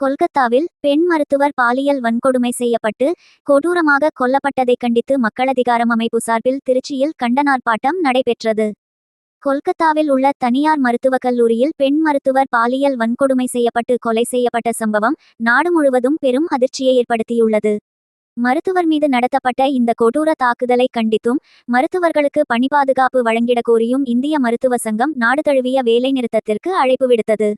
கொல்கத்தாவில் பெண் மருத்துவர் பாலியல் வன்கொடுமை செய்யப்பட்டு கொடூரமாக கொல்லப்பட்டதை கண்டித்து மக்களதிகாரம் அமைப்பு சார்பில் திருச்சியில் கண்டனார்ப்பாட்டம் நடைபெற்றது. கொல்கத்தாவில் உள்ள தனியார் மருத்துவக் கல்லூரியில் பெண் மருத்துவர் பாலியல் வன்கொடுமை செய்யப்பட்டு கொலை செய்யப்பட்ட சம்பவம் நாடு முழுவதும் பெரும் அதிர்ச்சியை ஏற்படுத்தியுள்ளது. மருத்துவர் மீது நடத்தப்பட்ட இந்த கொடூர தாக்குதலை கண்டித்தும் மருத்துவர்களுக்கு பணி பாதுகாப்பு வழங்கிட கோரியும் இந்திய மருத்துவ சங்கம் நாடு தழுவிய வேலைநிறுத்தத்திற்கு அழைப்பு விடுத்தது.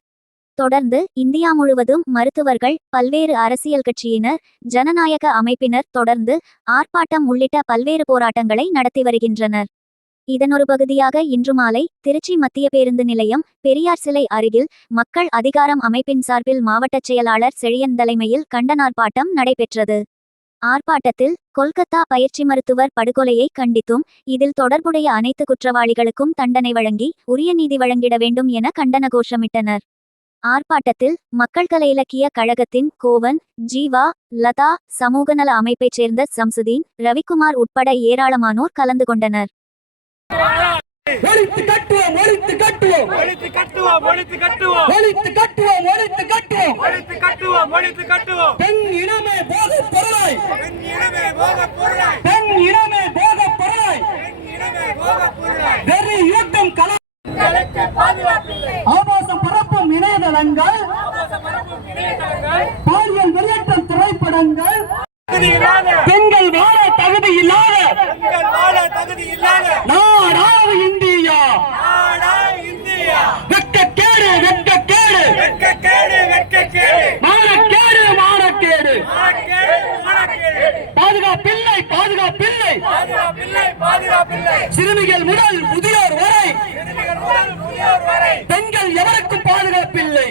தொடர்ந்து இந்தியா முழுவதும் மருத்துவர்கள், பல்வேறு அரசியல் கட்சியினர், ஜனநாயக அமைப்பினர் தொடர்ந்து ஆர்ப்பாட்டம் உள்ளிட்ட பல்வேறு போராட்டங்களை நடத்தி வருகின்றனர். இதனொரு பகுதியாக இன்று மாலை திருச்சி மத்திய பேருந்து நிலையம், பெரியார் சிலை அருகில் மக்கள் அதிகாரம் அமைப்பின் சார்பில் மாவட்ட செயலாளர் செழியன் தலைமையில் கண்டனார்ப்பாட்டம் நடைபெற்றது. ஆர்ப்பாட்டத்தில் கொல்கத்தா பயிற்சி மருத்துவர் படுகொலையை கண்டித்தும் இதில் தொடர்புடைய அனைத்து குற்றவாளிகளுக்கும் தண்டனை வழங்கி உரிய நீதி வழங்கிட வேண்டும் என கண்டன கோஷமிட்டனர். ஆர்ப்பாட்டத்தில் மக்கள் கலை இலக்கிய கழகத்தின் கோவன், ஜீவா, லதா, சமூகநல அமைப்பைச் சேர்ந்த சம்சுதீன், ரவிக்குமார் உட்பட ஏராளமானோர் கலந்து கொண்டனர். இணையதளங்கள், பாலியல் வெளியேற்றம் திரைப்படங்கள், பெண்கள் வாழ தகுதி இல்லாத நாடாக இந்தியா, வெட்கக்கேடு வெட்கக்கேடு, மானக்கேடு மானக்கேடு, பாதுகாப்பில்லை பாதுகாப்பில்லை, சிறுமிகள் முதல் முதியோர் வரை பெண்கள் எவருக்கும் பாதுகாப்பில்லை.